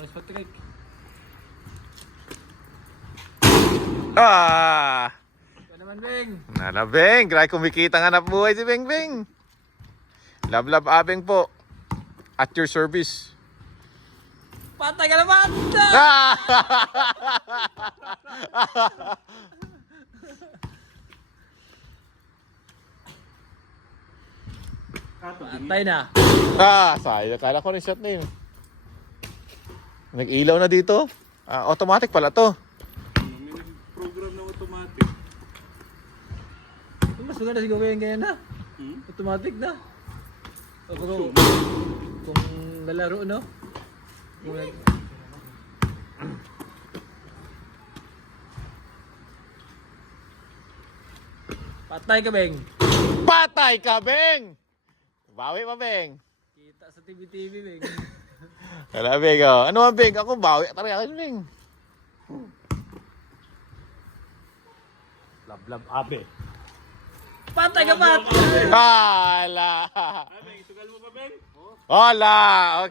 Malis Patrick. Ah! Ito naman, Beng. Nana Beng, grabe kumikita ng hanap buhay si Beng Beng. Love Abeng po. At your service. Patay ka naman! Ah! Patay na. Sayang. Kala ko rin shot na yun. Nag-ilaw na dito. Automatic pala to. May program ng automatic. Mas maganda siguro yung ganyan na. Automatic na. O, kung lalaro, no? Patay ka, Beng. Patay ka, Beng! Bawi pa, Beng. Kita sa TV, Beng. Wala, Beng. Oh. Ano man, Beng? Ako bawi. Tara, akin, Beng. Love abe. Patay ka, Pat! Hala! Abe, isugal mo pa, Ben? Hola! Okay.